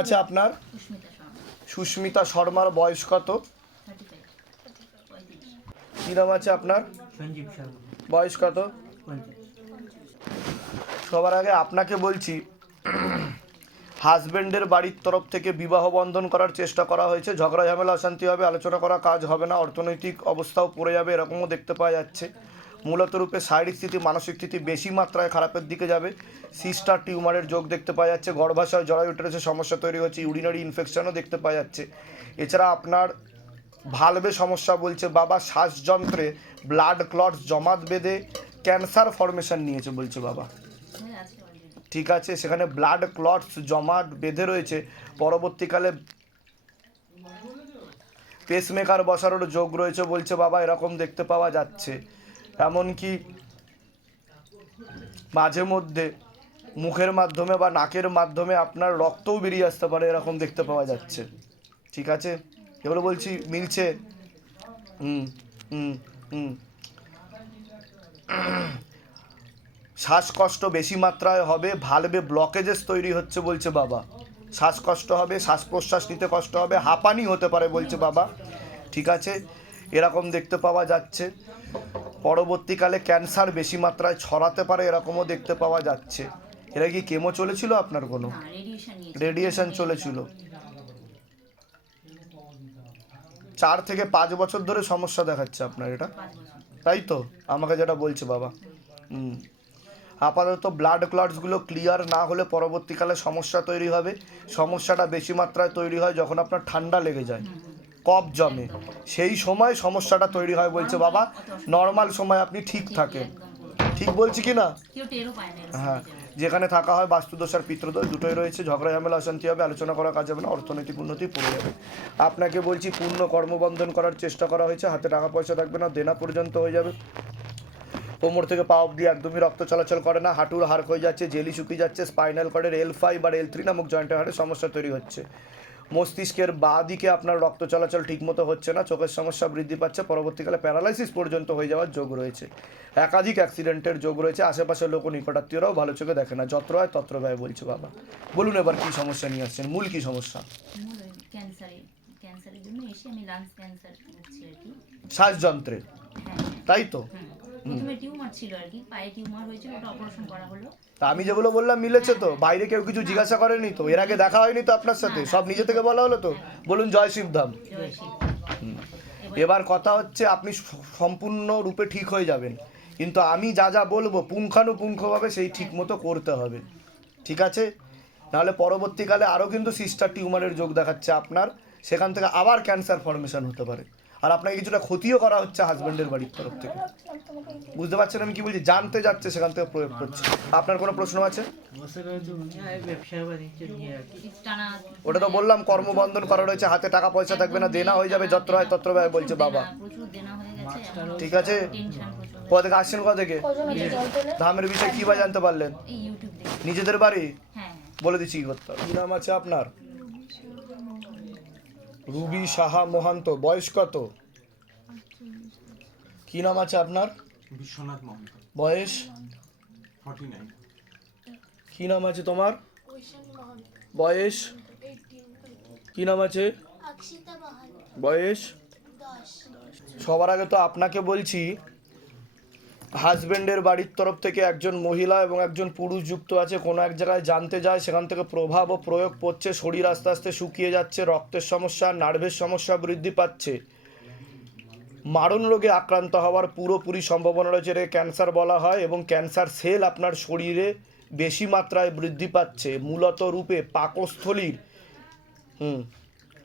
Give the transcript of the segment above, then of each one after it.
আছে আপনার? সুস্মিতা শর্মার বয়স কত? কী নাম আছে আপনার? বয়স কত? সবার আগে আপনাকে বলছি হাজবেন্ডের বাড়ির তরফ থেকে বিবাহ বন্ধন করার চেষ্টা করা হয়েছে। ঝগড়া ঝামেলা অশান্তি হবে আলোচনা করা কাজ হবে না অর্থনৈতিক অবস্থাও পড়ে যাবে এরকমও দেখতে পাওয়া যাচ্ছে। মূলত রূপে শারীরিক স্থিতি, মানসিক স্থিতি বেশি মাত্রায় খারাপের দিকে যাবে। সিস্টার টিউমারের যোগ দেখতে পাওয়া যাচ্ছে। গর্ভাশয় জরায়ু উঠেছে সমস্যা তৈরি হচ্ছে, ইউরিনারি ইনফেকশনও দেখতে পাওয়া যাচ্ছে। এছাড়া আপনার ভালবে সমস্যা বলছে বাবা, শ্বাসযন্ত্রে ব্লাড ক্লটস জমাট বেঁধে ক্যান্সার ফর্মেশন নিয়েছে বলছে বাবা। ঠিক আছে, সেখানে ব্লাড ক্লটস জমাট বেঁধে রয়েছে। পরবর্তীকালে পেসমেকার বসানোর যোগ রয়েছে বলছে বাবা, এরকম দেখতে পাওয়া যাচ্ছে। এমনকি মাঝে মধ্যে মুখের মাধ্যমে বা নাকের মাধ্যমে আপনার রক্তও বেরিয়ে আসতে পারে, এরকম দেখতে পাওয়া যাচ্ছে। ঠিক আছে? এগুলো বলছি, মিলছে? হুম হুম হুম। শ্বাসকষ্ট বেশি মাত্রায় হবে ভালবে ব্লকেজেস তৈরি হচ্ছে বলছে বাবা। শ্বাসকষ্ট হবে শ্বাস প্রশ্বাস নিতে কষ্ট হবে, হাঁপানি হতে পারে বলছে বাবা। ঠিক আছে? এরকম দেখতে পাওয়া যাচ্ছে। পরবর্তীকালে ক্যান্সার বেশি মাত্রায় ছড়াতে পারে এরকমও দেখতে পাওয়া যাচ্ছে। এরা কি কেমো চলেছিল আপনার কোনো? রেডিয়েশন চলেছিল। চার থেকে পাঁচ বছর ধরে সমস্যা দেখাচ্ছে আপনার এটা? তাই তো? আমাকে যেটা বলছে বাবা। হুম। আপাতত ব্লাড ক্লটসগুলো ক্লিয়ার না হলে পরবর্তীকালে সমস্যা তৈরি হবে। সমস্যাটা বেশি মাত্রায় তৈরি হয় যখন আপনার ঠান্ডা লেগে যায়। কফ জমে। সেই সময় সমস্যাটা তৈরি হয় বলছে বাবা। নর্মাল সময় আপনি ঠিক থাকেন। ঠিক বলছি কি না? হ্যাঁ যেখানে থাকা হয় বাস্তুদোষ আর পিত্রদোষ দুটোই রয়েছে। ঝগড়া, ঝামেলা, অশান্তি হবে, আলোচনা করা কাজ হবে না, অর্থনৈতিক উন্নতি পড়ে যাবে। আপনাকে বলছি, পূর্ণ কর্মবন্ধন করার চেষ্টা করা হয়েছে। হাতে টাকা পয়সা থাকবে না, দেনা পর্যন্ত হয়ে যাবে। কোমর থেকে পা অব্দি একদমই রক্ত চলাচল করে না। হাঁটুর হাড় হয়ে যাচ্ছে, জেলি শুকিয়ে যাচ্ছে, স্পাইনাল কর্ডের এল ফাইভ আর এল থ্রি নামক জয়েন্টের হাড়ে সমস্যা তৈরি হচ্ছে। মস্তিষ্কের বাঁ দিকে আপনার রক্ত চলাচল ঠিকমতো হচ্ছে না চোখের সমস্যা বৃদ্ধি পাচ্ছে পরবর্তীকালে প্যারালাইসিস পর্যন্ত হয়ে যাওয়ার যোগ রয়েছে। একাধিক অ্যাক্সিডেন্টের যোগ রয়েছে আশেপাশের লোক নিকটাত্মীয়রাও ভালো চোখে দেখে না যত্র হয় তত্র ব্যয় বলছে বাবা। বলুন এবার কী সমস্যা নিয়ে আসছেন মূল কী সমস্যা? মূল ওই ক্যান্সারে ক্যান্সারের জন্য এসে আমি লাংস ক্যান্সার হচ্ছে আর কি। শ্বাসযন্ত্রে হ্যাঁ। তাই তো। প্রথমে টিউমার ছিল আর কি পায়ে টিউমার হয়েছিল ওটা অপারেশন করা হলো। তা আমি যেগুলো বললাম মিলেছে তো বাইরে কেউ কিছু জিজ্ঞাসা করেনি তো এর আগে দেখা হয়নি তো আপনার সাথে সব নিজে থেকে বলা হলো তো? বলুন জয় শিবধাম জয় এবার কথা হচ্ছে আপনি সম্পূর্ণ রূপে ঠিক হয়ে যাবেন। কিন্তু আমি যা যা বলব পুঙ্খানুপুঙ্খভাবে সেই ঠিক মতো করতে হবে। ঠিক আছে? নাহলে পরবর্তীকালে আরও কিন্তু সিস্টার টিউমারের যোগ দেখাচ্ছে আপনার সেখান থেকে আবার ক্যান্সার ফর্মেশন হতে পারে। আর আপনাকে কিছুটা ক্ষতিও করা হচ্ছে হাজব্যান্ডের বাড়ির তরফ থেকে। বুঝতে পারছেন আমি কি বলছি? জানতে যাচ্ছে, সেখান থেকে প্রয়োগ করছে। আপনার কোনো প্রশ্ন আছে? ওটা তো বললাম, কর্মবন্ধন করা রয়েছে, হাতে টাকা পয়সা থাকবে না, দেনা হয়ে যাবে, যত্র হয় তত্র ব্যয় বলছে বাবা। ঠিক আছে? কোথা থেকে আসছেন, কোথা থেকে? ধামের বিষয়ে কী বা জানতে পারলেন? নিজেদের বাড়ি? বলে দিচ্ছি কি করতে হবে। নাম আছে আপনার? রুবি সাহা মহান্ত বয়স কত? কি নাম আছে আপনার? বিশ্বনাথ মহন্ত। বয়স? Forty nine. কি নাম আছে তোমার? বয়স? কি নাম আছে? বয়স? সবার আগে তো আপনাকে বলছি হাজবেন্ডের বাড়ির তরফ থেকে একজন মহিলা এবং একজন পুরুষ যুক্ত আছে। কোনো এক জায়গায় জানতে যায়, সেখান থেকে প্রভাব ও প্রয়োগ পড়ছে, শরীর আস্তে আস্তে শুকিয়ে যাচ্ছে, রক্তের সমস্যা, নার্ভের সমস্যা বৃদ্ধি পাচ্ছে। মারণ রোগে আক্রান্ত হওয়ার পুরোপুরি সম্ভাবনা রয়েছে, এটাকে ক্যান্সার বলা হয় এবং ক্যান্সার সেল আপনার শরীরে বেশি মাত্রায় বৃদ্ধি পাচ্ছে। মূলত রূপে পাকস্থলীর, হুম,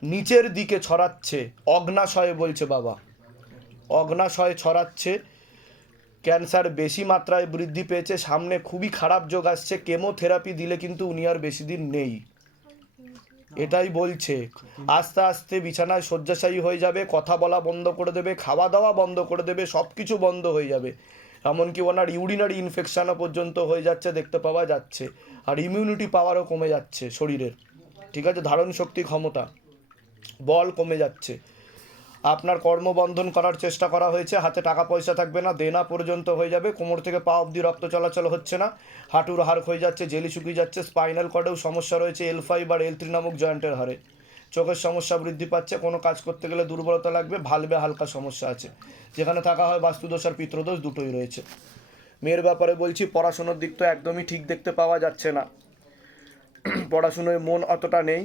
নিচের দিকে ছড়াচ্ছে। অগ্নাশয়ে বলছে বাবা। অগ্নাশয় ছড়াচ্ছে। ক্যান্সার বেশি মাত্রায় বৃদ্ধি পেয়েছে, সামনে খুবই খারাপ যোগ আসছে, কেমোথেরাপি দিলে কিন্তু উনি আর বেশি দিন নেই। এটাই বলছে। আস্তে আস্তে বিছানায় শয্যাশায়ী হয়ে যাবে, কথা বলা বন্ধ করে দেবে, খাওয়া দাওয়া বন্ধ করে দেবে সব কিছু বন্ধ হয়ে যাবে। এমনকি ওনার ইউরিনারি ইনফেকশানও পর্যন্ত হয়ে যাচ্ছে, দেখতে পাওয়া যাচ্ছে। আর ইমিউনিটি পাওয়ারও কমে যাচ্ছে শরীরের। ঠিক আছে, ধারণ শক্তি ক্ষমতা, বল কমে যাচ্ছে। আপনার কর্মবন্ধন করার চেষ্টা করা হয়েছে। হাতে টাকা পয়সা থাকবে না, দেনা পর্যন্ত হয়ে যাবে। কোমর থেকে পা অবধি রক্ত চলাচল হচ্ছে না। হাঁটুর হাড় হয়ে যাচ্ছে, জেলি শুকিয়ে যাচ্ছে, স্পাইনাল কর্ডেও সমস্যা রয়েছে, এল ফাইভ আর এল থ্রি নামক জয়েন্টের হারে চোখের সমস্যা বৃদ্ধি পাচ্ছে, কোনো কাজ করতে গেলে দুর্বলতা লাগবে, ভালবে হালকা সমস্যা আছে। যেখানে থাকা হয় বাস্তুদোষ আর পিত্রদোষ দুটোই রয়েছে। মেয়ের ব্যাপারে বলছি, পড়াশুনোর দিক তো একদমই ঠিক দেখতে পাওয়া যাচ্ছে না। পড়াশুনোয় মন অতটা নেই।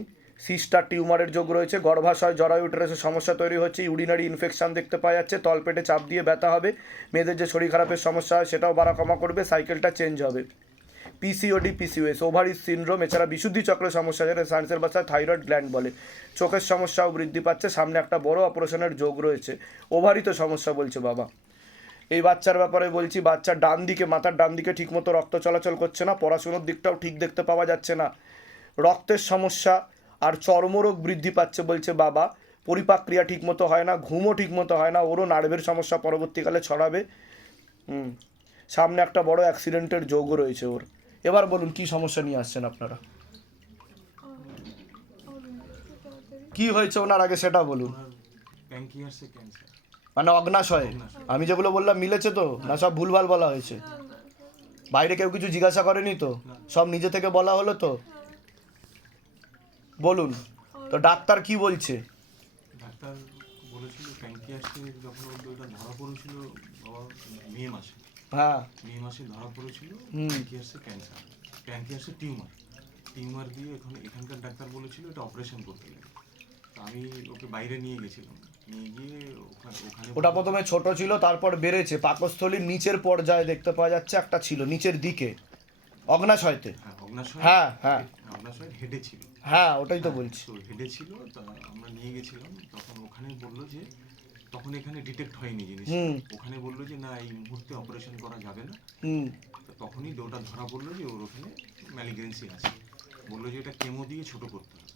সিস্টার টিউমারের যোগ রয়েছে, গর্ভাশয়, জরায়ু, উটেরাসের সমস্যা তৈরি হচ্ছে, ইউরিনারি ইনফেকশন দেখতে পাওয়া যাচ্ছে, তলপেটে চাপ দিয়ে ব্যথা হবে, মেয়েদের যে শরীর খারাপের সমস্যা হয় সেটাও বাড়া কমা করবে, সাইকেলটা চেঞ্জ হবে। পিসিওডি পিসিওএস ওভারি সিনড্রোম, এছাড়া বিশুদ্ধি চক্রের সমস্যা, যেটা সায়েন্সের ভাষায় থাইরয়েড গ্ল্যান্ড বলে। চোখের সমস্যাও বৃদ্ধি পাচ্ছে, সামনে একটা বড় অপারেশনের যোগ রয়েছে। ওভারই তো সমস্যা বলছে বাবা। এই বাচ্চার ব্যাপারে বলছি বাচ্চার ডান দিকে, মাথার ডান দিকে ঠিকমতো রক্ত চলাচল করছে না, পড়াশুনোর দিকটাও ঠিক দেখতে পাওয়া যাচ্ছে না। রক্তের সমস্যা চর্মরোগ বৃদ্ধি পাচ্ছে বলছে বাবা। পরিপাক ক্রিয়া ঠিকমতো হয় না ঘুমও ঠিকমতো হয় না ওরও নার্ভের সমস্যা পরবর্তীকালে ছড়াবে। হুম সামনে একটা বড় অ্যাক্সিডেন্টের যোগও রয়েছে ওর। এবার বলুন কি সমস্যা নিয়ে আসছেন আপনারা? কি হয়েছে ওনার আগে সেটা বলুন। মানে অগ্নাশয়ে? আমি যেগুলো বললাম মিলেছে তো? না সব ভুলভাল বলা হয়েছে। বাইরে কেউ কিছু জিজ্ঞাসা করেনি তো? সব নিজে থেকে বলা হলো তো? বলুন তো ডাক্তার কি বলছে? ডাক্তার বলেছিল প্যাঙ্কিয়াসে যখন ওটা ধরা পড়েছিল বাবা মে মাসে। হ্যাঁ। মে মাসে ধরা পড়েছিল হুম। প্যাঙ্কিয়াসে ক্যান্সার প্যাঙ্কিয়াসে টিউমার টিউমার দিয়ে এখন এখানকার ডাক্তার বলেছিল এটা অপারেশন করতে আমি ওকে বাইরে নিয়ে গেছিলাম। নিয়ে গিয়ে ওখানে ওটা প্রথমে ছোট ছিল তারপর বেড়েছে। পাকস্থলীর নিচের পর্যায়ে দেখতে পাওয়া যাচ্ছে একটা ছিল নিচের দিকে। অগ্নাশয়তে। হ্যাঁ অগ্নাশয় হ্যাঁ, হ্যাঁ। অগ্নাশয় হেডে ছিল হ্যাঁ ওটাই তো বলছি। তো হেডে ছিল তা আমরা নিয়ে গেছিলাম তখন ওখানে বলল যে তখন এখানে ডিটেক্ট হয়নি জিনিস। ওখানে বলল যে না এই মুহূর্তে অপারেশন করা যাবে না। তখনই ওটা ধরা পড়ল যে ওর ওখানে ম্যালিগ্রেন্সি আছে। বলল যে এটা কেমো দিয়ে ছোট করতে হবে।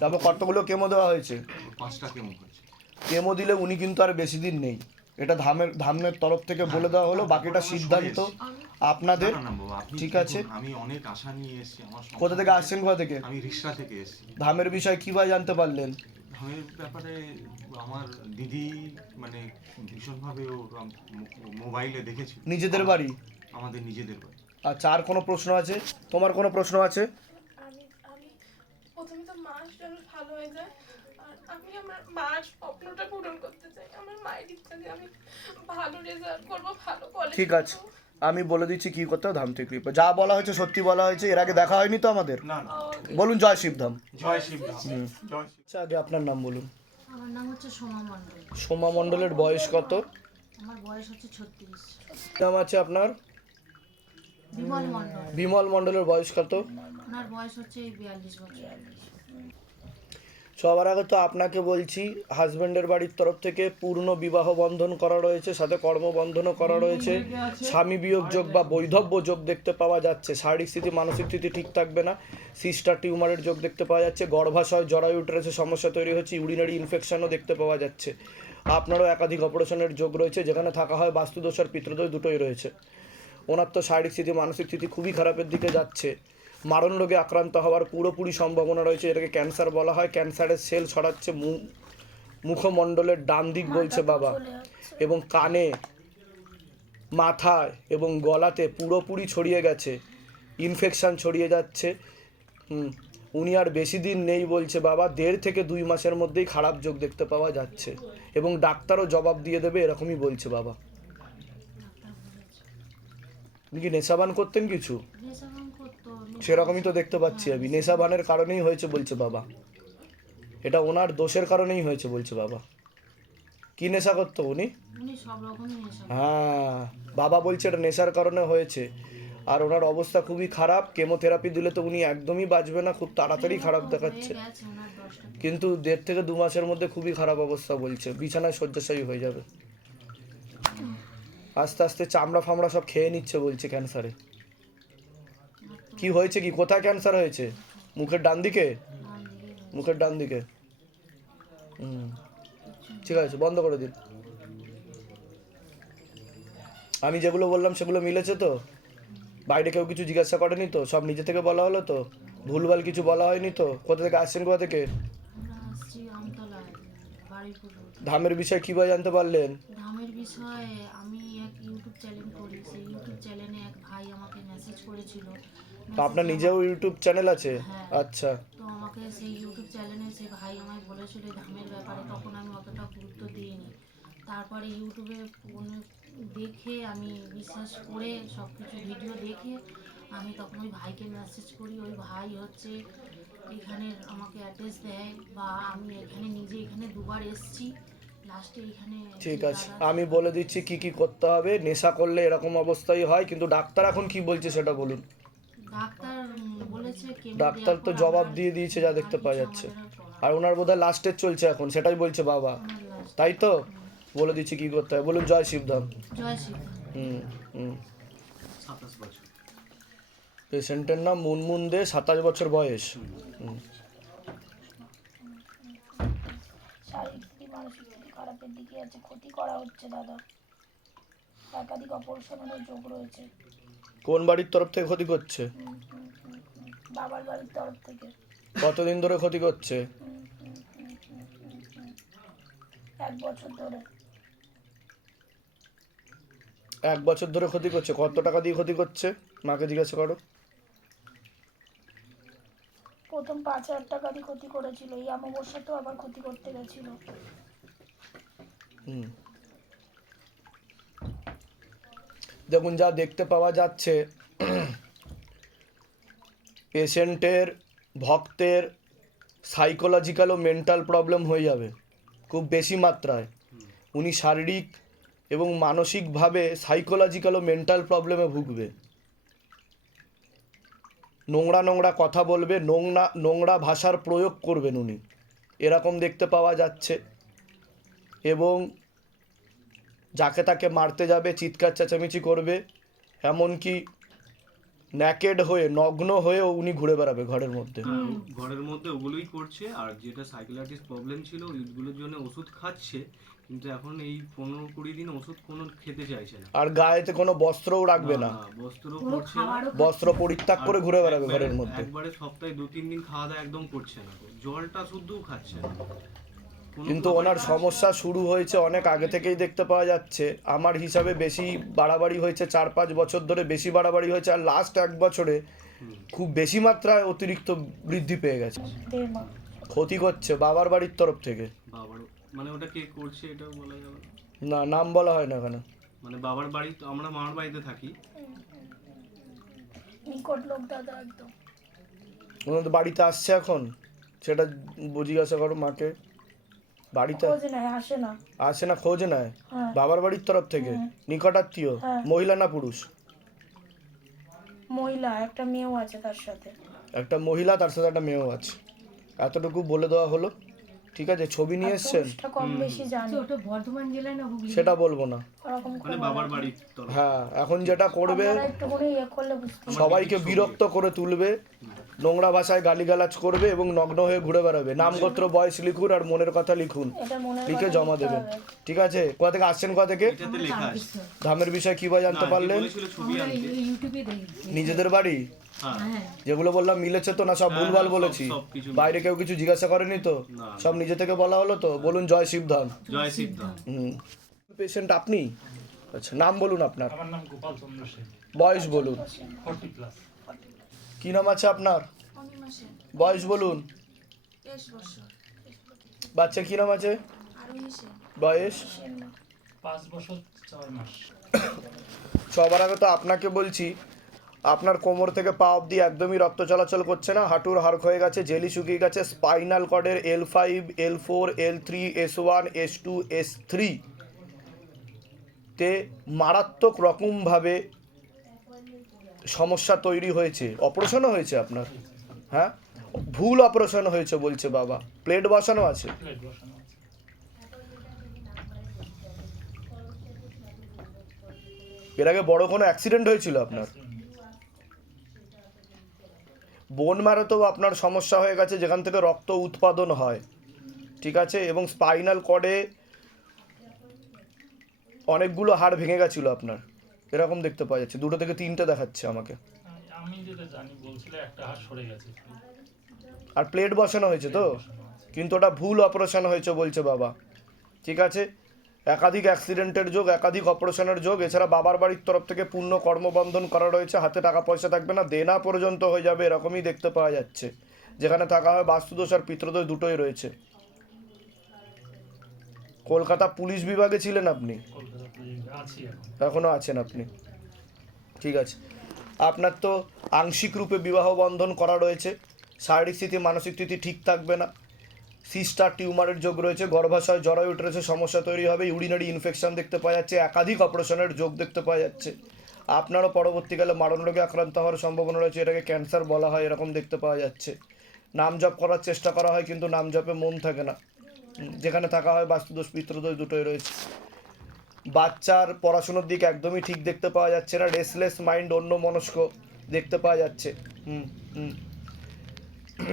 তারপর কতগুলো কেমো দেওয়া হয়েছে? পাঁচটা কেমো হয়েছে। কেমো দিলে উনি কিন্তু আর বেশি দিন নেই। এটা ধামের ধামের তরফ থেকে বলে দেওয়া হলো বাকিটা সিদ্ধান্ত আপনাদের? ঠিক আছে। আমি অনেক আশা নিয়ে এসেছি আমার কোথা থেকে আসছেন কোথা থেকে? আমি রিক্সা থেকে এসেছি। ধামের বিষয়ে কীভাবে জানতে পারলেন? ধামের ব্যাপারে আমার দিদি মানে ভীষণভাবে ও মোবাইলে দেখেছি। নিজেদের বাড়ি? আমাদের নিজেদের বাড়ি। আচ্ছা আর কোনো প্রশ্ন আছে? তোমার কোনো প্রশ্ন আছে? আমি আমি প্রথমে তো মাস যেন ভালো হয়ে যায় আর আমি আমার মার স্বপ্নটা পূরণ করতে চাই। আমার মায়ের ইচ্ছা যে আমি ভালো রেজাল্ট করব ভালো কলেজ ঠিক আছে। আমি বলে দিচ্ছি কি করতে হবে ধামতে কৃপা যা বলা হয়েছে সত্যি বলা হয়েছে এর আগে দেখা হয়নি তো আমাদের? বলুন জয় শিবধাম জয় শিব জয় আচ্ছা আগে আপনার নাম বলুন। আমার নাম হচ্ছে সোমা মণ্ডল। সোমা মণ্ডলের বয়স কত? আমার বয়স হচ্ছে ছত্রিশ। নাম আছে আপনার? বিমল মণ্ডল। বিমল মণ্ডলের বয়স কত? ওনার বয়স হচ্ছে বিয়াল্লিশ বছর। সবার আগে তো আপনাকে বলছি হাজব্যান্ডের বাড়ির তরফ থেকে পূর্ণ বিবাহ বন্ধন করা রয়েছে সাথে কর্মবন্ধনও করা রয়েছে। স্বামী বিয়োগ যোগ বা বৈধব্য যোগ দেখতে পাওয়া যাচ্ছে। শারীরিক স্থিতি মানসিক স্থিতি ঠিক থাকবে না। সিস্টার টিউমারের যোগ দেখতে পাওয়া যাচ্ছে। গর্ভাশয় জরায়ু উটেরাসের সমস্যা তৈরি হচ্ছে। ইউরিনারি ইনফেকশনও দেখতে পাওয়া যাচ্ছে। আপনারও একাধিক অপারেশনের যোগ রয়েছে যেখানে থাকা হয় বাস্তুদোষ আর পিতৃদোষ দুটোই রয়েছে। ওনার তো শারীরিক স্থিতি মানসিক স্থিতি খুবই খারাপের দিকে যাচ্ছে। মারণ রোগে আক্রান্ত হওয়ার পুরোপুরি সম্ভাবনা রয়েছে। এটাকে ক্যান্সার বলা হয়। ক্যান্সারের সেল ছড়াচ্ছে মু- মুখমণ্ডলের ডান দিক বলছে বাবা। এবং কানে মাথায় এবং গলাতে পুরোপুরি ছড়িয়ে গেছে। ইনফেকশান ছড়িয়ে যাচ্ছে। উনি আর বেশি দিন নেই বলছে বাবা। দেড় থেকে দুই মাসের মধ্যেই খারাপ যোগ দেখতে পাওয়া যাচ্ছে। এবং ডাক্তারও জবাব দিয়ে দেবে এরকমই বলছে বাবা। উনি কি নেশাবান করতেন কিছু? সেরকমই তো দেখতে পাচ্ছি আমি। নেশাবানের কারণেই হয়েছে বলছে বাবা। এটা ওনার দোষের কারণেই হয়েছে বলছে বাবা। কি নেশা করতো উনি? হ্যাঁ বাবা বলছে এটা নেশার কারণে হয়েছে। আর ওনার অবস্থা খুবই খারাপ কেমোথেরাপি দিলে তো উনি একদমই বাঁচবে না খুব তাড়াতাড়ি খারাপ দেখাচ্ছে। হয়ে কিন্তু দেড় থেকে দু মাসের মধ্যে খুবই খারাপ অবস্থা বলছে বিছানায় শয্যাশায়ী হয়ে যাবে। আস্তে আস্তে চামড়া ফামড়া সব খেয়ে নিচ্ছে বলছে ক্যান্সারে। কি হয়েছে কি? কোথায় ক্যান্সার হয়েছে? মুখের ডান দিকে? মুখের ডান দিকে। হুম। ঠিক আছে বন্ধ করে দিন। আমি যেগুলো বললাম সেগুলো মিলেছে তো? বাইরে কেউ কিছু জিজ্ঞাসা করেনি তো? সব নিজে থেকে বলা হলো তো? ভুলভাল কিছু বলা হয়নি তো? কোথা থেকে আসছেন কোথা থেকে? ধামের বিষয়ে কীভাবে জানতে পারলেন? ধামের বিষয়ে আমি এক ইউটিউব চ্যানেল করি। সেই ইউটিউব চ্যানেলে এক ভাই আমাকে মেসেজ করেছিল তো আপনার নিজেও ইউটিউব চ্যানেল আছে? হ্যাঁ। আচ্ছা। তো আমাকে সেই ইউটিউব চ্যানেলে সেই ভাই আমায় বলেছিল এই ধামের ব্যাপারে তখন আমি অতটা গুরুত্ব দিইনি। তারপরে ইউটিউবে দেখে আমি বিশ্বাস করে সব কিছু ভিডিও দেখে আমি তখন ওই ভাইকে মেসেজ করি ওই ভাই হচ্ছে এখানে আমাকে অ্যাড্রেস দেয় বা আমি এখানে নিজে এখানে দুবার এসেছি লাস্টে এখানে ঠিক আছে। আমি বলে দিচ্ছি কি কি করতে হবে নেশা করলে এরকম অবস্থাই হয় কিন্তু ডাক্তার এখন কি বলছে সেটা বলুন। ডাক্তার তো জবাব দিয়ে দিয়েছে যা দেখতে পাওয়া যাচ্ছে। আর ওনার বোধহয় লাস্টের চলছে এখন সেটাই বলছে বাবা। তাই তো? বলে দিচ্ছি কি করতে হবে বলুন জয় শিবধাম হুম হুম। পেশেন্টের নাম মুনমুন দে সাতাশ বছর বয়স। হুম। খারাপের দিকে আছে ক্ষতি করা হচ্ছে দাদা। একাধিক অপারেশনেরও যোগ রয়েছে। কোন বাড়ির তরফ থেকে ক্ষতি করছে। বাবার বাড়ির তরফ থেকে। কতদিন ধরে ক্ষতি করছে। এক বছর ধরে। এক বছর ধরে ক্ষতি করছে। কত টাকা দিয়ে ক্ষতি করছে? মাকে জিজ্ঞাসা করো। প্রথম পাঁচ হাজার টাকা দিয়ে ক্ষতি করেছিল। এই অমাবস্যাতেও আবার ক্ষতি করতে গেছিল। হুম। দেখুন, যা দেখতে পাওয়া যাচ্ছে, পেশেন্টের, ভক্তের সাইকোলজিক্যাল ও মেন্টাল প্রবলেম হয়ে যাবে, খুব বেশি মাত্রায়। উনি শারীরিক এবং মানসিকভাবে সাইকোলজিক্যাল ও মেন্টাল প্রবলেমে ভুগবে। নোংরা নোংরা কথা বলবে, নোংরা নোংরা ভাষার প্রয়োগ করবেন উনি। এরকম দেখতে পাওয়া যাচ্ছে। এবং যাকে তাকে মারতে যাবে চিৎকার চেঁচামেচি করবে এমনকি ন্যাকেড হয়ে নগ্ন হয়ে উনি ঘুরে বেড়াবে ঘরের মধ্যে। হ্যাঁ, ঘরের মধ্যে ওগুলোই করছে আর যেটা সাইকোলজিস্ট প্রবলেম ছিল ওইগুলোর জন্য ওষুধ খাচ্ছে কিন্তু এখন এই পনেরো কুড়ি দিন ওষুধ কোনো খেতে চাইছে না। আর গায়েতে কোনো বস্ত্রও রাখবে না। বস্ত্র করছে বস্ত্র পরিত্যাগ করে ঘুরে বেড়াবে ঘরের মধ্যে। একবারে সপ্তাহে দু তিন দিন খাওয়া দাওয়া একদম করছে না। জলটা শুদ্ধও খাচ্ছে না। কিন্তু ওনার সমস্যা শুরু হয়েছে অনেক আগে থেকেই দেখতে পাওয়া যাচ্ছে। আমার হিসাবে বেশি বাড়াবাড়ি হয়েছে চার পাঁচ বছর ধরে বেশি বাড়াবাড়ি হয়েছে আর লাস্ট এক বছরে খুব বেশি মাত্রায় অতিরিক্ত বৃদ্ধি পেয়ে গেছে। ক্ষতি করছে বাবার বাড়ির তরফ থেকে। মানে ওটা কে করছে এটাও বলা যাবে না। নাম বলা হয় না এখানে মানে বাবার বাড়ি তো আমরা মামার বাড়িতে থাকি। নিকট লোক দাদা একদম। তো বাড়িতে আসছে এখন? সেটা জিজ্ঞাসা করো মাকে। বাড়িতে? আসে না। আসে না খোঁজ নেয়? হ্যাঁ। বাবার বাড়ির তরফ থেকে? নিকটাত্মীয়? হ্যাঁ। মহিলা না পুরুষ? মহিলা একটা মেয়েও আছে তার সাথে। একটা মহিলা তার সাথে একটা মেয়েও আছে। এতটুকু বলে দেওয়া হলো। ঠিক আছে ছবি নিয়ে এসছেন? সেটা বলব না। মানে হ্যাঁ এখন যেটা করবে ইয়ে সবাইকে বিরক্ত করে তুলবে। নোংরা ভাষায় গালিগালাজ করবে এবং নগ্ন হয়ে ঘুরে বেড়াবে। নামগোত্র বয়স লিখুন আর মনের কথা লিখুন। লিখে জমা দেবেন। ঠিক আছে? কোথা থেকে আসছেন কোথা থেকে? ধামের বিষয়ে কীভাবে জানতে পারলেন? নিজেদের বাড়ি? হ্যাঁ। হ্যাঁ। যেগুলো বললাম মিলেছে তো না সব হ্যাঁ, ভুলভাল বলেছি। বাইরে কেউ কিছু জিজ্ঞাসা করেনি তো? সব নিজে থেকে বলা হলো তো? বলুন জয় শিবধাম। জয় সিদ্ধ হুম। পেশেন্ট আপনি? আচ্ছা নাম বলুন আপনার। আমার নাম গোপাল চন্দ্র সেন। বয়স বলুন। Forty plus. কি নাম আছে আপনার? বয়স বলুন। বাচ্চা কি নাম আছে? বয়স? পাঁচ বছর ছয় মাস। সবার আগে তো আপনাকে বলছি আপনার কোমর থেকে পা অবধি একদমই রক্ত চলাচল করছে না হাঁটুর হাড় হয়ে গেছে জেলি শুকিয়ে গেছে spinal কর্ডের L five L four L three S one S two S three তে মারাত্মক রকমভাবে সমস্যা তৈরি হয়েছে। অপারেশনও হয়েছে আপনার। হ্যাঁ? ভুল অপারেশন হয়েছে বলছে বাবা। প্লেট বসানো আছে? এর আগে বড় কোনো অ্যাক্সিডেন্ট হয়েছিল আপনার? বোন তো আপনার সমস্যা হয়ে গেছে, যেখান থেকে রক্ত উৎপাদন হয়। ঠিক আছে? এবং স্পাইনাল কর্ডে অনেকগুলো হাড় ভেঙে গেছিল আপনার। এরকম দেখতে পাওয়া যাচ্ছে। দুটো থেকে তিনটে দেখাচ্ছে আমাকে। আমি যেটা জানি বলছিল একটা হাত সরে গেছে। আর প্লেট বসানো হয়েছে তো? কিন্তু ওটা ভুল অপারেশন হয়েছে বলছে বাবা। ঠিক আছে? একাধিক অ্যাক্সিডেন্টের যোগ একাধিক অপারেশনের যোগ। এছাড়া বাবার বাড়ির তরফ থেকে পূর্ণ কর্মবন্ধন করা রয়েছে। হাতে টাকা পয়সা থাকবে না দেনা পর্যন্ত হয়ে যাবে এরকমই দেখতে পাওয়া যাচ্ছে। যেখানে থাকা হয় বাস্তুদোষ আর পিতৃদোষ দুটোই রয়েছে। কলকাতা পুলিশ বিভাগে ছিলেন আপনি? এখনও আছেন আপনি? ঠিক আছে। আপনার তো আংশিক রূপে বিবাহ বন্ধন করা রয়েছে। শারীরিক স্থিতি মানসিক স্থিতি ঠিক থাকবে না। সিস্টার টিউমারের যোগ রয়েছে গর্ভাশয় জরায়ু রয়েছে সমস্যা তৈরি হবে ইউরিনারি ইনফেকশন দেখতে পাওয়া যাচ্ছে একাধিক অপারেশনের যোগ দেখতে পাওয়া যাচ্ছে। আপনারও পরবর্তীকালে মারণ রোগে আক্রান্ত হওয়ার সম্ভাবনা রয়েছে এটাকে ক্যান্সার বলা হয় এরকম দেখতে পাওয়া যাচ্ছে। নাম জপ করার চেষ্টা করা হয় কিন্তু নাম জপে মন থাকে না। যেখানে থাকা হয় বাস্তুদোষ পিতৃদোষ দুটোই রয়েছে। বাচ্চার পড়াশুনোর দিক একদমই ঠিক দেখতে পাওয়া যাচ্ছে না। রেসলেস মাইন্ড অন্য মনস্ক দেখতে পাওয়া যাচ্ছে। হুম হুম।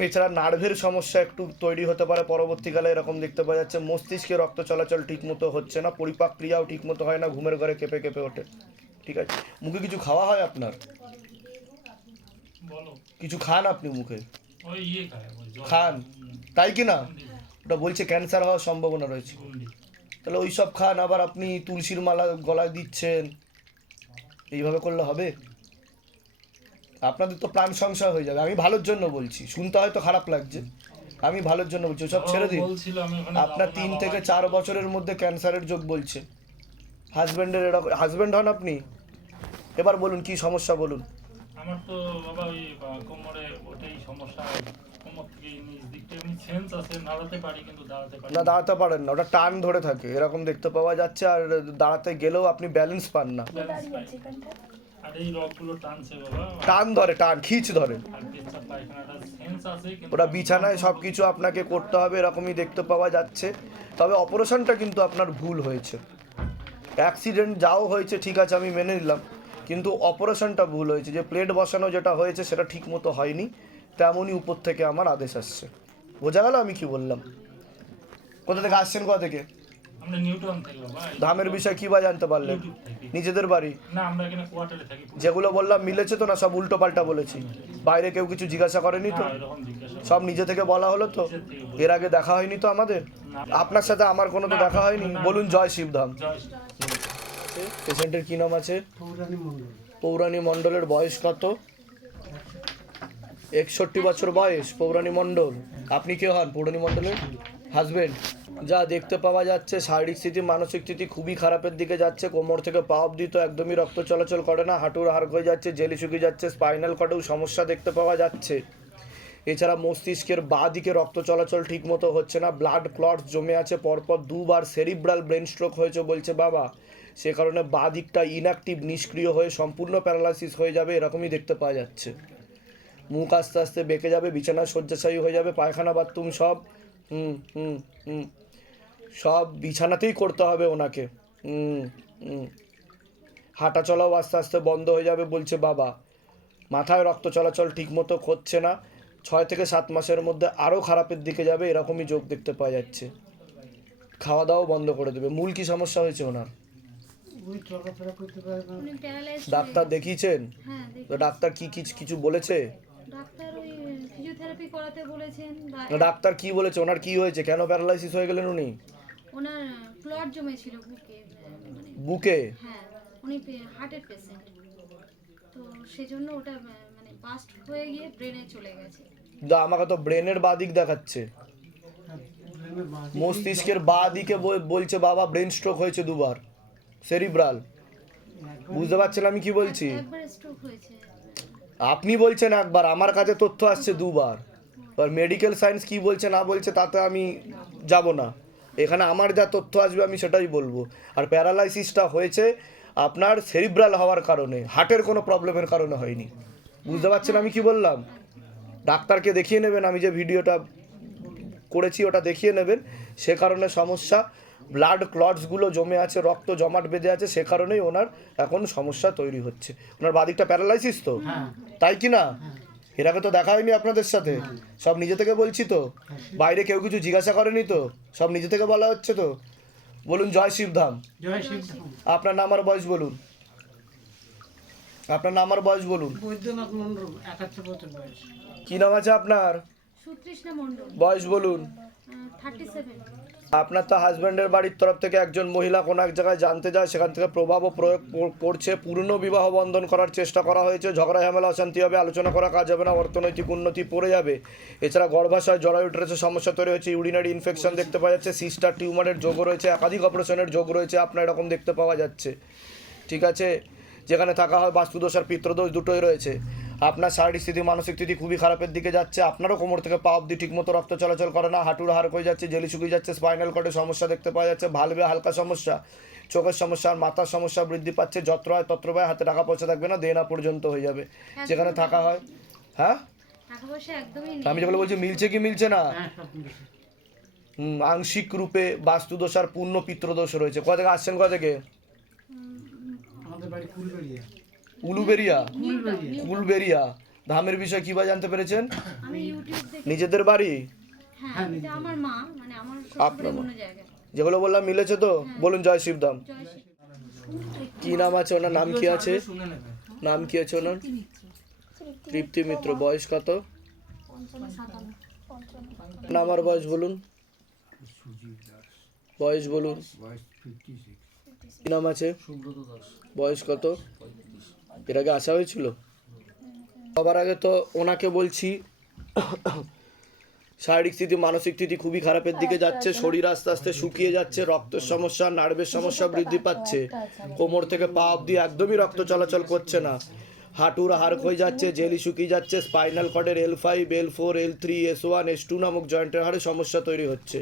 এছাড়া নার্ভের সমস্যা একটু তৈরি হতে পারে। পরবর্তীকালে এরকম দেখতে পাওয়া যাচ্ছে। মস্তিষ্কে রক্ত চলাচল ঠিকমতো হচ্ছে না। পরিপাক ক্রিয়াও ঠিকমতো হয় না। ঘুমের ঘরে কেঁপে কেঁপে ওঠে। ঠিক আছে? মুখে কিছু খাওয়া হয় আপনার? কিছু খান আপনি মুখে? ইয়ে খান। তাই কি না? ওটা বলছে ক্যান্সার হওয়ার সম্ভাবনা রয়েছে। তাহলে ওই সব খান আবার আপনি তুলসীর মালা গলায় দিচ্ছেন এইভাবে করলে হবে? আপনাদের তো প্রাণ সংশয় হয়ে যাবে। আমি ভালোর জন্য বলছি শুনতে হয়তো খারাপ লাগছে। আমি ভালোর জন্য বলছি সব ছেড়ে দিন। আপনার তিন থেকে চার বছরের মধ্যে ক্যান্সারের যোগ বলছে। হাজব্যান্ডের এরকম হাজব্যান্ড হন আপনি? এবার বলুন কি সমস্যা বলুন? আমার তো বাবা ওই কোমরে ওটাই সমস্যা না দাঁড়াতে পারেন না ওটা টান ধরে থাকে এরকম দেখতে পাওয়া যাচ্ছে আর দাঁড়াতে গেলেও আপনি ব্যালেন্স পান না। টান ধরে টান খিচ ধরে। ওটা বিছানায় সব কিছু আপনাকে করতে হবে এরকমই দেখতে পাওয়া যাচ্ছে। তবে অপারেশনটা কিন্তু আপনার ভুল হয়েছে। অ্যাক্সিডেন্ট যাও হয়েছে ঠিক আছে আমি মেনে নিলাম। কিন্তু অপারেশনটা ভুল হয়েছে। যে প্লেট বসানো যেটা হয়েছে সেটা ঠিক মতো হয়নি। তেমনই উপর থেকে আমার আদেশ আসছে। বোঝা গেল আমি কি বললাম। কোথা থেকে আসছেন কোথা থেকে? ধামের বিষয় কী বা জানতে পারলেন? নিজেদের বাড়ি? না আমরা এখানে কোয়ার্টারে থাকি। যেগুলো বললাম মিলেছে তো না সব উল্টো পাল্টা বলেছি। বাইরে কেউ কিছু জিজ্ঞাসা করেনি তো? না এরকম জিজ্ঞাসা সব নিজে থেকে বলা হলো তো। এর আগে দেখা হয়নি তো আমাদের? আপনার সাথে আমার কোনো তো দেখা হয়নি? বলুন জয় শিবধাম। জয় পেশেন্টের কি নাম আছে? পৌরাণী মণ্ডল। পৌরাণী মণ্ডলের বয়স কত? একষট্টি বছর বয়স, পৌরাণী মণ্ডল। আপনি কে হন? পৌরাণী মণ্ডলের হাজবেন্ড যা দেখতে পাওয়া যাচ্ছে, শারীরিক স্থিতি, মানসিক স্থিতি খুবই খারাপের দিকে যাচ্ছে। কোমর থেকে পা অব্দি তো একদমই রক্ত চলাচল করে না, হাঁটুর হাড় হয়ে যাচ্ছে, জেলি শুকিয়ে যাচ্ছে স্পাইনাল কর্ডেও সমস্যা দেখতে পাওয়া যাচ্ছে। এছাড়া মস্তিষ্কের বাঁ দিকে রক্ত চলাচল ঠিকমতো হচ্ছে না ব্লাড ক্লটস জমে আছে, পরপর দুবার সেরিব্রাল ব্রেন স্ট্রোক হয়েছে বলছে বাবা। সে কারণে বাঁ দিকটা ইনঅ্যাক্টিভ নিষ্ক্রিয় হয়ে সম্পূর্ণ প্যারালাইসিস হয়ে যাবে, এরকমই দেখতে পাওয়া যাচ্ছে। মুখ আস্তে আস্তে বেঁকে যাবে বিছানা শয্যাশায়ী হয়ে যাবে পায়খানা বাথরুম সব হুম হুম হুম সব বিছানাতেই করতে হবে ওনাকে। হুম হুম। হাঁটা চলাও আস্তে আস্তে বন্ধ হয়ে যাবে বলছে বাবা। মাথায় রক্ত চলাচল ঠিকমতো হচ্ছে না। ছয় থেকে সাত মাসের মধ্যে আরও খারাপের দিকে যাবে এরকমই যোগ দেখতে পাওয়া যাচ্ছে। খাওয়া দাওয়া বন্ধ করে দেবে। মূল কি সমস্যা হয়েছে ওনার? ডাক্তার দেখিয়েছেন? হ্যাঁ তো ডাক্তার কি কিছু কিছু বলেছে? ডাক্তার ওই ফিজিওথেরাপি করাতে বলেছেন না, ডাক্তার কি বলেছে? ওনার কি হয়েছে? কেন প্যারালাইসিস হয়ে গেলেন উনি? ওনার ক্লট জমেছিল বুকে মানে বুকে? হ্যাঁ উনি হার্টের পেশেন্ট তো সেজন্য ওটা মানে বাস্ট হয়ে গিয়ে ব্রেনে চলে গেছে। দা আমাকে তো ব্রেনের বাঁ দিক দেখাচ্ছে। হ্যাঁ, ব্রেনের বাঁ দিকে মস্তিষ্কের বাঁ দিকে বল- বলছে বাবা ব্রেন স্ট্রোক হয়েছে দুবার। সেরিব্রাল বুঝতে পারছেন আমি কি বলছি? একবার স্ট্রোক হয়েছে। আপনি বলছেন একবার, আমার কাছে তথ্য আসছে দুবার। এবার মেডিকেল সায়েন্স কি বলছে, না বলছে, তাতে আমি যাব না। এখানে আমার যা তথ্য আসবে, আমি সেটাই বলব। আর প্যারালাইসিসটা হয়েছে আপনার সেরিব্রাল হওয়ার কারণে, হার্টের কোনো প্রবলেমের কারণে হয়নি। বুঝতে পারছেন আমি কি বললাম? ডাক্তারকে দেখিয়ে নেবেন, আমি যে ভিডিওটা করেছি, ওটা দেখিয়ে নেবেন। সে কারণে সমস্যা। ব্লাড ক্লটসগুলো জমে আছে রক্ত জমাট বেঁধে আছে সে কারণেই ওনার এখন সমস্যা তৈরি হচ্ছে। ওনার বাদিকটা প্যারালাইসিস তো? হ্যাঁ। তাই কি না? এর আগে তো দেখা হয়নি আপনাদের সাথে? সব নিজে থেকে বলছি তো? বাইরে কেউ কিছু জিজ্ঞাসা করেনি তো? সব নিজে থেকে বলা হচ্ছে তো? বলুন জয় শিবধাম। আপনার নাম আর বয়স বলুন। আপনার নাম আর বয়স বলুন। কি নাম আছে আপনার? বয়স বলুন। আপনার তো হাজব্যান্ডের বাড়ির তরফ থেকে একজন মহিলা কোনো এক জায়গায় জানতে যায়, সেখান থেকে প্রভাব ও প্রয়োগ পড়ছে। পূর্ণ বিবাহ বন্ধন করার চেষ্টা করা হয়েছে। ঝগড়া, ঝামেলা, অশান্তি হবে, আলোচনা করা কাজ হবে না, অর্থনৈতিক উন্নতি পড়ে যাবে। এছাড়া গর্ভাশয়, জরায়ু রয়েছে সমস্যা তৈরি হয়েছে, ইউরিনারি ইনফেকশন দেখতে পাওয়া যাচ্ছে, সিস্টার টিউমারের যোগ রয়েছে, একাধিক অপারেশনের যোগ রয়েছে, আপনার এরকম দেখতে পাওয়া যাচ্ছে। ঠিক আছে? যেখানে থাকা হয় বাস্তুদোষ আর পিত্রদোষ দুটোই রয়েছে। আপনার শারীরিক স্থিতি মানসিক স্থিতি খুবই খারাপের দিকে যাচ্ছে। আপনারও কোমর থেকে পা অব্দি ঠিকমতো রক্ত চলাচল করে না। হাঁটুর হাড় হয়ে যাচ্ছে জেলি শুকিয়ে যাচ্ছে স্পাইনাল কর্ডে সমস্যা দেখতে পাওয়া যাচ্ছে। ভালবে হালকা সমস্যা চোখের সমস্যা আর মাথার সমস্যা বৃদ্ধি পাচ্ছে। যত্র হয় তত্র হয় হাতে টাকা পয়সা থাকবে না দেনা পর্যন্ত হয়ে যাবে। যেখানে থাকা হয়। হ্যাঁ? আমি যেগুলো বলছি মিলছে কি মিলছে না? হ্যাঁ আংশিক রূপে বাস্তুদোষ আর পূর্ণ পিত্রদোষ রয়েছে। কোথা থেকে আসছেন কোথা থেকে? আমাদের বাড়ি ফুলবেড়িয়া উলুবেরিয়া। উলবেরিয়া। ধামের বিষয়ে কী বা জানতে পেরেছেন? আমি ইউটিউব দেখে। নিজেদের বাড়ি? হ্যাঁ এটা আমার মা মানে আমার আপনার যেগুলো বললাম মিলেছে তো? বলুন জয় শিবদাম জয় কি নাম আছে? ওনার নাম কি আছে? নাম কি আছে ওনার? তৃপ্তি মিত্র। বয়স কত? আর বয়স বলুন। বয়স বলুন। কি নাম আছে? বয়স কত? এর আগে আসা হয়েছিল। সবার আগে তো ওনাকে বলছি শারীরিক স্থিতি মানসিক স্থিতি খুবই খারাপের দিকে যাচ্ছে শরীর আস্তে আস্তে শুকিয়ে যাচ্ছে রক্তের সমস্যা নার্ভের সমস্যা বৃদ্ধি পাচ্ছে। কোমর থেকে পা অব্দি একদমই রক্ত চলাচল করছে না। হাঁটুর হাড় হয়ে যাচ্ছে, জেলি শুকিয়ে যাচ্ছে, spinal কর্ডের L five L four L three S one S two নামক জয়েন্টের হাড়ে সমস্যা তৈরি হচ্ছে।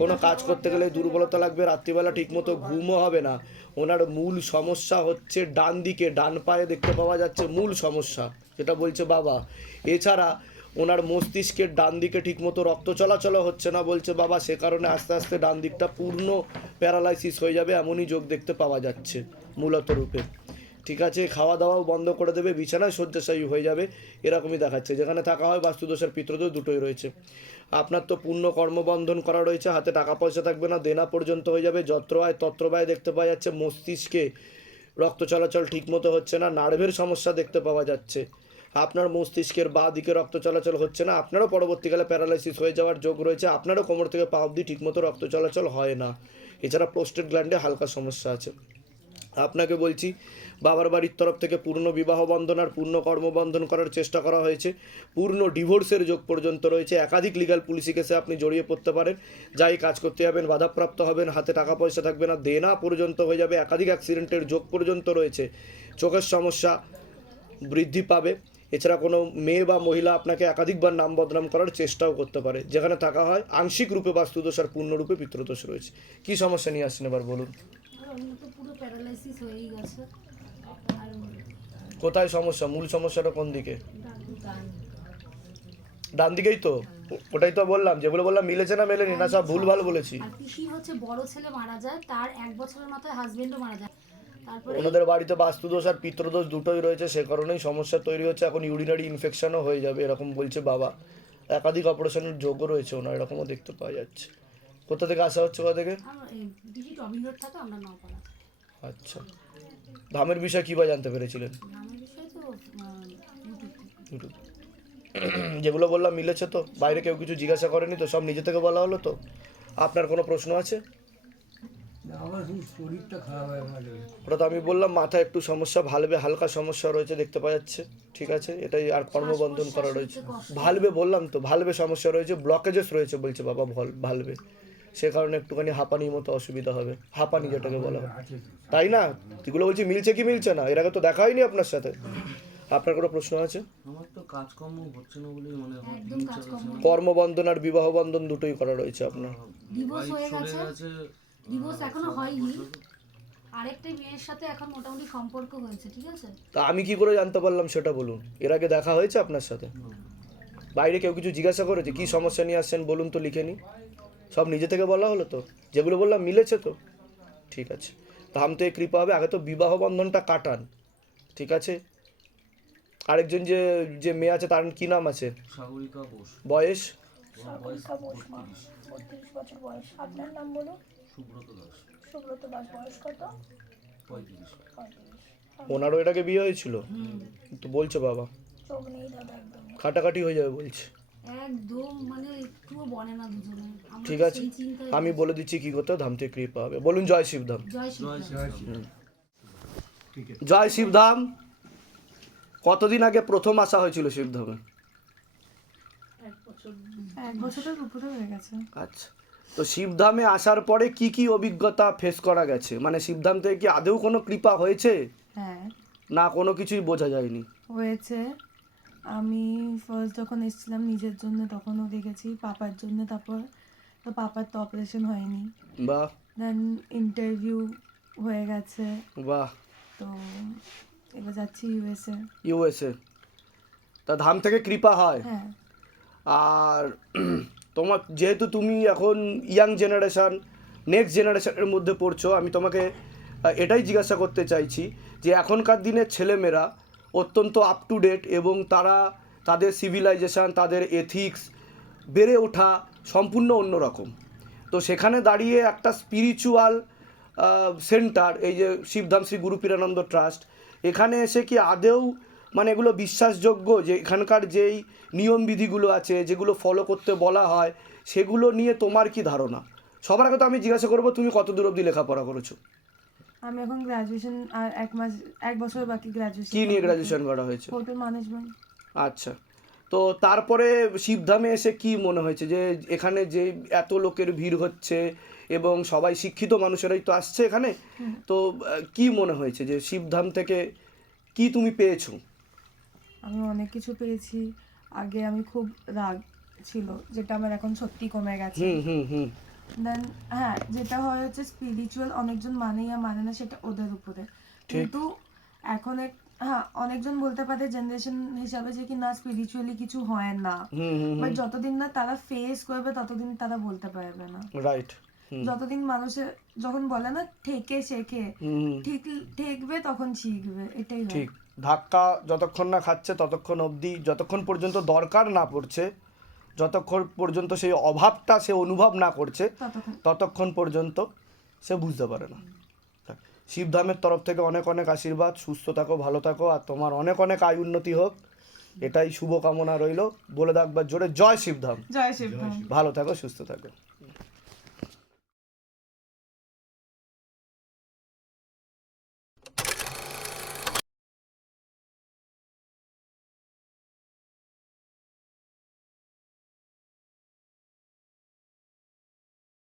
কোনো কাজ করতে গেলে দুর্বলতা লাগবে, রাত্রিবেলা ঠিকমতো ঘুমও হবে না। ওনার মূল সমস্যা হচ্ছে ডান দিকে, ডান পায়ে দেখতে পাওয়া যাচ্ছে মূল সমস্যা, যেটা বলছে বাবা। এছাড়া ওনার মস্তিষ্কের ডান দিকে ঠিকমতো রক্ত চলাচল হচ্ছে না বলছে বাবা, সে কারণে আস্তে আস্তে ডান দিকটা পূর্ণ প্যারালাইসিস হয়ে যাবে, এমনই যোগ দেখতে পাওয়া যাচ্ছে মূলত রূপে। ঠিক আছে খাওয়া দাওয়াও বন্ধ করে দেবে, বিছানায় শয্যাশায়ী হয়ে যাবে, এরকমই দেখাচ্ছে। যেখানে থাকা হয় বাস্তুদোষের পিত্রদোষ দুটোই রয়েছে। আপনার তো পূর্ণ কর্মবন্ধন করা রয়েছে, হাতে টাকা পয়সা থাকবে না, দেনা পর্যন্ত হয়ে যাবে, যত্র আয় তত্র ব্যয় দেখতে পাওয়া যাচ্ছে, মস্তিষ্কে রক্ত চলাচল ঠিকমতো হচ্ছে না, নার্ভের সমস্যা দেখতে পাওয়া যাচ্ছে। আপনার মস্তিষ্কের বা দিকে রক্ত চলাচল হচ্ছে না, আপনারও পরবর্তীকালে প্যারালাইসিস হয়ে যাওয়ার যোগ রয়েছে, আপনারও কোমর থেকে পা অবধি ঠিকমতো রক্ত চলাচল হয় না। এছাড়া প্রোস্টেট গ্ল্যান্ডে হালকা সমস্যা আছে। আপনাকে বলছি বাবার বাড়ির তরফ থেকে পূর্ণ বিবাহ বন্ধন আর পূর্ণ কর্মবন্ধন করার চেষ্টা করা হয়েছে। পূর্ণ ডিভোর্সের যোগ পর্যন্ত রয়েছে। একাধিক লিগাল পুলিশি কেসে আপনি জড়িয়ে পড়তে পারেন। যাই কাজ করতে যাবেন, বাধাপ্রাপ্ত হবেন, হাতে টাকা পয়সা থাকবে না, দেনা পর্যন্ত হয়ে যাবে। একাধিক অ্যাক্সিডেন্টের যোগ পর্যন্ত রয়েছে। চোখের সমস্যা বৃদ্ধি পাবে। এছাড়া কোনো মেয়ে বা মহিলা আপনাকে একাধিকবার নাম বদনাম করার চেষ্টাও করতে পারে। যেখানে থাকা হয়, আংশিক রূপে বাস্তুদোষ আর পূর্ণরূপে পিতৃদোষ রয়েছে। কী সমস্যা নিয়ে আসছেন এবার বলুন? পুরো প্যারালাইসিস হয়েই গেছে। কোথায় সমস্যা? মূল সমস্যাটা কোন দিকে? ডান দিকেই তো। ওটাই তো বললাম যেগুলো বললাম মিলেছে না মেলেনি না সব ভুল ভুলভাল বলেছি। পিসি হচ্ছে বড় ছেলে মারা যায় তার এক বছরের মাথায় হাজবেন্ডও মারা যায়। ওনাদের বাড়িতে বাস্তুদোষ আর পিত্রদোষ দুটোই রয়েছে সে কারণেই সমস্যা তৈরি হচ্ছে। এখন ইউরিনারি ইনফেকশনও হয়ে যাবে এরকম বলছে বাবা। একাধিক অপারেশনের যোগ্য রয়েছে ওনার এরকমও দেখতে পাওয়া যাচ্ছে। কোথা থেকে আসা হচ্ছে কোথা থেকে? আচ্ছা। ধামের বিষয়ে কী বা জানতে পেরেছিলেন? ইউটিউব যেগুলো বললাম মিলেছে তো? বাইরে কেউ কিছু জিজ্ঞাসা করেনি তো? সব নিজে থেকে বলা হলো তো? আপনার কোনো প্রশ্ন আছে? আমার শুধু শরীরটা খারাপ হয় আমার ওটা তো আমি বললাম মাথায় একটু সমস্যা ভালবে হালকা সমস্যা রয়েছে দেখতে পাওয়া যাচ্ছে। ঠিক আছে এটাই আর কর্মবন্ধন করা রয়েছে। ভালবে বললাম তো ভালবে সমস্যা রয়েছে ব্লকেজেস রয়েছে বলছে বাবা ভল ভালবে। সে কারণে একটুখানি হাঁপানির মতো অসুবিধা হবে। হাঁপানি যেটাকে বলা হয়। তাই না? এগুলো বলছি মিলছে কি মিলছে না? এর আগে তো দেখা হয়নি আপনার সাথে। আপনার কোনো প্রশ্ন আছে? আমার তো কাজকর্ম হচ্ছে না বলেই মানে। কর্মবন্ধন আর বিবাহ বন্ধন দুটোই করা রয়েছে আপনার। ডিভোর্স হয়ে গেছে। ডিভোর্স এখনও হয়নি। আরেকটা মেয়ের সাথে এখন মোটামুটি সম্পর্ক হয়েছে ঠিক আছে? তা আমি কি করে জানতে পারলাম সেটা বলুন। এর আগে দেখা হয়েছে আপনার সাথে? বাইরে কেউ কিছু জিজ্ঞাসা করেছে? কি সমস্যা নিয়ে আসছেন বলুন তো লিখে নি সব নিজে থেকে বলা হলো তো? যেগুলো বললাম মিলেছে তো? ঠিক আছে। ধাম থেকে কৃপা হবে। আগে তো বিবাহ বন্ধনটা কাটান। ঠিক আছে? আরেকজন যে যে মেয়ে আছে তার কি নাম আছে? বয়স? ওনারও এটাকে বিয়ে হয়েছিল? তো বলছে বাবা। খাটাখাটি হয়ে যাবে বলছে। একদম মানে একটুও বনে না দুজনে। ঠিক আছে। আমি বলে দিচ্ছি কি করতে ধাম থেকে কৃপা হবে বলুন জয় শিবধাম। জয় শিবধাম। কতদিন আগে প্রথম আসা হয়েছিল শিবধামে? হয়ে আচ্ছা। তো শিবধামে আসার পরে কি কি অভিজ্ঞতা ফেস করা গেছে? মানে শিবধাম থেকে কি আদেও কোনো কৃপা হয়েছে? হ্যাঁ। না কোনো কিছুই বোঝা যায়নি। হয়েছে। আমি ফার্স্ট যখন এসেছিলাম নিজের জন্য তখনও দেখেছি পাপার জন্য তারপর তো পাপার তো অপারেশন হয়নি। বাহ। দেন ইন্টারভিউ হয়ে গেছে। বাহ। তো এবার যাচ্ছি ইউএসএ ইউএসএ তা ধাম থেকে কৃপা হয়। হ্যাঁ। আর তোমার যেহেতু তুমি এখন ইয়াং জেনারেশন নেক্সট জেনারেশনের মধ্যে পড়ছো আমি তোমাকে এটাই জিজ্ঞাসা করতে চাইছি যে এখনকার দিনের ছেলেমেয়েরা অত্যন্ত আপ টু ডেট এবং তারা তাদের সিভিলাইজেশন তাদের এথিক্স বেড়ে ওঠা সম্পূর্ণ অন্যরকম। তো সেখানে দাঁড়িয়ে একটা স্পিরিচুয়াল সেন্টার এই যে শিবধাম শ্রী গুরু পীরানন্দ ট্রাস্ট এখানে এসে কি আদেও মানে এগুলো বিশ্বাসযোগ্য যে এখানকার যেই নিয়মবিধিগুলো আছে, যেগুলো ফলো করতে বলা হয়, সেগুলো নিয়ে তোমার কি ধারণা? সবার আগে তো আমি জিজ্ঞাসা করব, তুমি কত দূর অবধি লেখাপড়া করেছ? আমি এখন গ্রাজুয়েশন আর এক মাস এক বছর বাকি গ্রাজুয়েশন কি নিয়ে গ্রাজুয়েশন করা হয়েছে? হোটেল ম্যানেজমেন্ট আচ্ছা। তো তারপরে শিবধামে এসে কি মনে হয়েছে? যে এখানে যে এত লোকের ভিড় হচ্ছে এবং সবাই শিক্ষিত মানুষেরাই তো আসছে এখানে তো কি মনে হয়েছে যে শিবধাম থেকে কি তুমি পেয়েছ? আমি অনেক কিছু পেয়েছি। আগে আমি খুব রাগ ছিল যেটা আমার এখন সত্যি কমে গেছে। হুম হুম হুম। দেন হ্যাঁ যেটা হয় হচ্ছে স্পিরিচুয়াল অনেকজন মানে ইয়া মানে না সেটা ওদের উপরে। কিন্তু এখন এক হ্যাঁ অনেকজন বলতে পারে জেনারেশন হিসাবে যে কি না স্পিরিচুয়ালি কিছু হয় না। বাট যতদিন না তারা ফেস করবে ততদিন তারা বলতে পারবে না। রাইট যতদিন মানুষের যখন বলে না ঠেকে শেখে ঠিক ঠেকবে তখন শিখবে এটাই ঠিক। ধাক্কা যতক্ষণ না খাচ্ছে ততক্ষণ অবধি যতক্ষণ পর্যন্ত দরকার না পড়ছে যতক্ষণ পর্যন্ত সেই অভাবটা সে অনুভব না করছে ততক্ষণ। পর্যন্ত সে বুঝতে পারে না। শিবধামের তরফ থেকে অনেক অনেক আশীর্বাদ। সুস্থ থাকো ভালো থাকো আর তোমার অনেক অনেক আয় উন্নতি হোক। এটাই শুভকামনা রইল। বলে থাকবার জোরে জয় শিবধাম জয় শিবধাম ভালো থাকো সুস্থ থাকো।